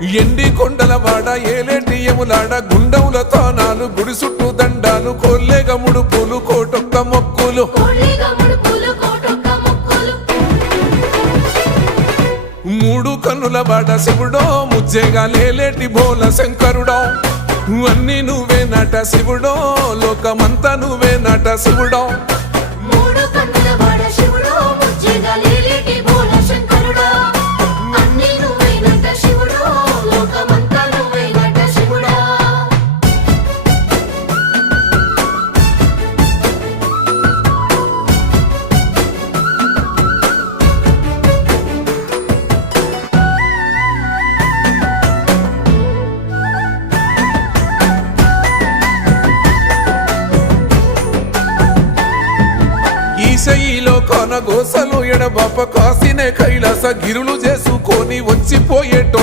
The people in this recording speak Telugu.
ఎండి కొండల వాడ ఏలేటియములాడ గుండముల తానాలు గుడి చుట్టూ దండాలు కొల్లేగ ముడుపులు కోటొక్క మొక్కులు మూడు కన్నుల వాడ శివుడో ముజ్జేగా లేలేటి బోల శంకరుడో అన్ని నువ్వే నట శివుడో లోకమంతా నువ్వే నట శివుడో ఈశయిలో కొన గోసలు ఎడబాప కాసినే కైలాస గిరులు చేసుకొని వచ్చిపోయేటోళ్ళ